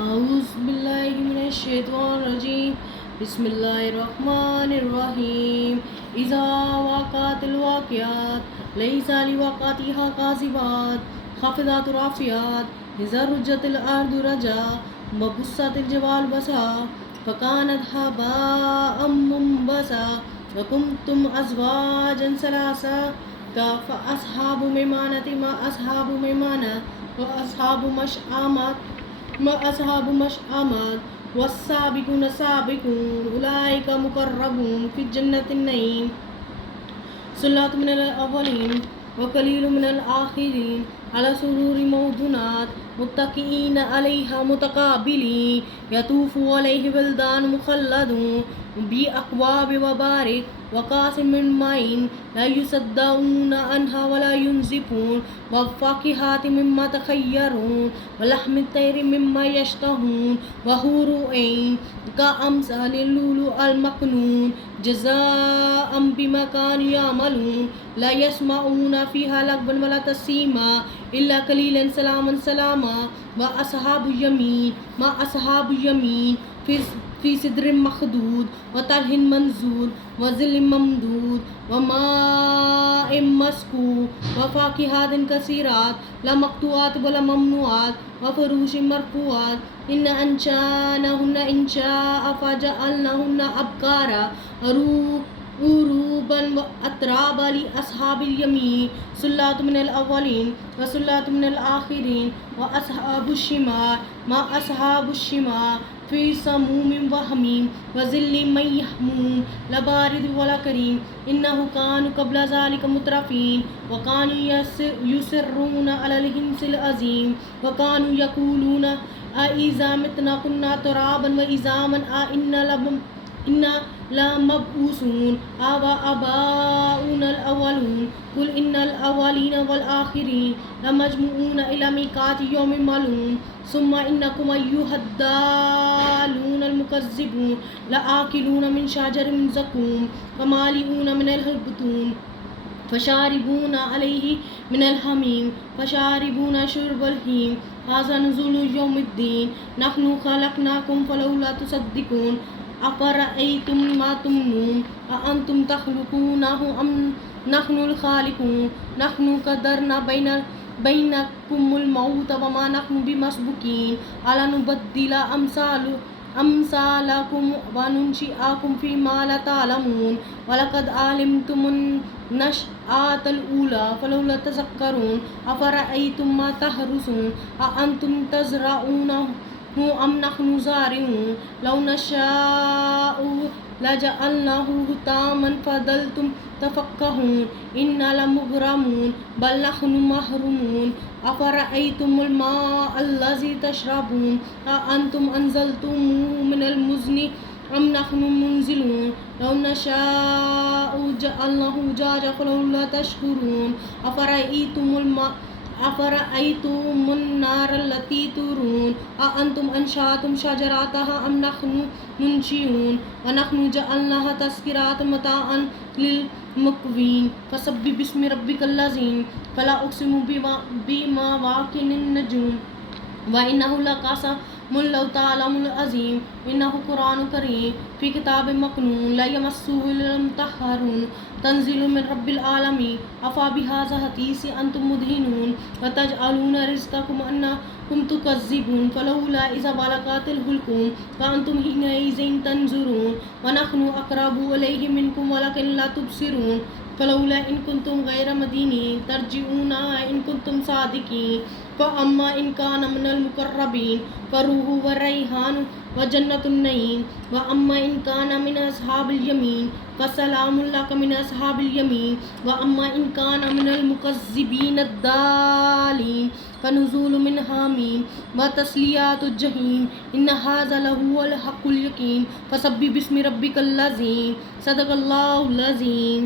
औज़ुबिल्लाहिमिनश्शैतानिर्रजीम बिस्मिल्लाहिर्रहमानिर्रहीम इज़ा वक़अतिल वाक़िअत लैसा लिवक़अतिहा काज़िबत ख़ाफ़िज़तुर राफ़िअत इज़ा रुज्जतिल अर्दु रज्जा व बुस्सतिल जिबालु बस्सा फ़कानत हबाअम मुंबस्सा व कुंतुम अज़वाजन सलासा फ़अस्हाबुल मैमानति मा अस्हाबुल मैमाना व अस्हाबु मशअमत मा अस्हाबु मशअमत वस्साबिकून साबिकून उलाइका मुक़र्रबून फ़ी जन्नतिन नईम सुल्लतुम मिनल अव्वलीन व कलीलुम मिनल आखिरीन अला सुरूरि मौदूनात मुत्तक़ीन अलैहा मुतक़ाबिलीन यतूफ़ु अलैहिम विल्दान मुख़ल्लदून बि अक्वाब व बारिक व कासिम मिन माइन ला युसद्दऊन अन्हा व ला युनज़िफून व फ़ाकिहाति मिम्मा तख़य्यरून व लहमि तैरि मिम्मा यश्तहून व हूरुन ऐन का अम्सालिल लुलुअल मकनून जज़ाअम बिमा कानू यअमलून ला यस्मऊन फ़ीहा लगवन वला तस्सीमा इल्ला क़लीलन सलामन सलामा व अस्हाबुल यमीन मा अस्हाबुल यमीन फ़ी सिदरिन मख़दूद व तलहिन मंज़ूद व ज़िल्लिन ममदूद व माइन मस्कूब व फ़ाकिहातिन कसीरात ला मक़तूआत व ला ममनूआत व फ़ुरूशिन मरफ़ूआत इन्ना अंशाअनाहुन्ना इंशाअ फ़जअलनाहुन्ना अबकारा उरूबन व अतराबा लि अस्हाबिल यमीन सुल्लतुम मिनल अव्वलीन व सुल्लतुम मिनल आखिरीन व अस्हाबुश शिमाल मा अस्हाबुश शिमाल फ़ी समूमिन व हमीम व ज़िल्लिन मिन यहमूम ला बारिद व ला करीम इन्नहु कानू क़ब्ल ज़ालिका मुतरफ़ीन व कानू युसिर्रून अलल हिंसिल अज़ीम व कानू यक़ूलून अइज़ा मितना कुन्ना तुराबन व इज़ामन इन्ना लमबऊसून आवा आबाउनल अव्वलून कुल इन्नल अव्वलीन वल आखिरीन लमजमुऊन इला मीक़ाति यौमिन मालूम सुम्मा इन्नकुम अय्युहद्दालूनल मुकज़्ज़िबून लआकिलून मिन शजरिन मिन ज़क़ूम फ़मालिऊन मिनल बुतून फ़शारिबून अलैहि मिनल हमीम फ़शारिबून शुर्बल हीम हाज़ा नुज़ुलु यौमिद्दीन नहनु ख़लक़नाकुम फ़लौला तुसद्दिक़ून अफ़रअय्तुम मा तुमनून अअंतुम तख़लुक़ूनहु अम नहनुल ख़ालिक़ून नहनु क़द्दरना बैनकुमुल मौत व मा नहनु बिमस्बुकीन अला नुबद्दिला अम्सालकुम व नुनशिअकुम फ़ीमा ला तअलमून वलक़द अलिमतुमुन नशअतल ऊला फ़लौला तज़क्करून अफ़रअय्तुम मा तहरुसून अअंतुम तज़रऊनहु अम नहनु ज़ारिऊन लौ नशाअउ लजअलनाहु हुतामन फ़ज़लतुम तफ़क्कहून इन्ना लमुग़रमून बल नहनु महरूमून अफ़रअय्तुमुल माअल्लज़ी तशरबून अअंतुम अंज़लतुमूहु मिनल मुज़्नी अम नहनु मुनज़िलून लौ नशाअउ जअलनाहु उजाजा फ़लौला तशकुरून अफ़रअय्तुमुन नारल्लती तुरून अअंतुम अंशअतुम शजरतहा अम नहनु मुनशिऊन व नहनु जअलनाहा तज़किरतम मताअन लिलमुक़वीन फ़सब्बिह बिस्मि रब्बिकल अज़ीम फ़ला उक़सिमु बिमवाक़िअन नजूम व इन्नहु लक़समुन लौ तअलमुन अज़ीम इन्नहु क़ुरआनुन करीम फ़ी किताबिन मकनून ला यमस्सुहु इल्लल मुतहहरून तंज़ीलुम मिन रब्बिल आलमीन अफ़ा बिहाज़ा हदीसी अंतुम मुदहिनून व तजअलून रिज़्क़कुम अन्नकुम तुकज़्ज़िबून फ़लौला इज़ा बलग़तिल हुल्क़ूम व अंतुम हिनइज़िन तंज़ुरून व नहनु अक़रबु इलैहि मिनकुम वलकिन ला तुबसिरून फ़लौला इन कुंतुम गैर मदीनीन तरजिऊनहा इन कुंतुम सादिक़ीन फ़अम्मा इन कान मिनल मुक़र्रबीन फ़रूहु व रैहान व जन्नतुन नईम व अम्मा इन कान मिन अस्हाबिल यमीन फ़सलामुन लका मिन अस्हाबिल यमीन व अम्मा इन कान मिनल मुकज़्ज़िबीनद्दालीन फ़नुज़ुलुम मिन हमीम व तस्लियतुज जहीम इन्न हाज़ा लहुवल हक़्क़ुल यक़ीन फ़सब्बिह बिस्मि रब्बिकल अज़ीम सदक़ल्लाहुल अज़ीम।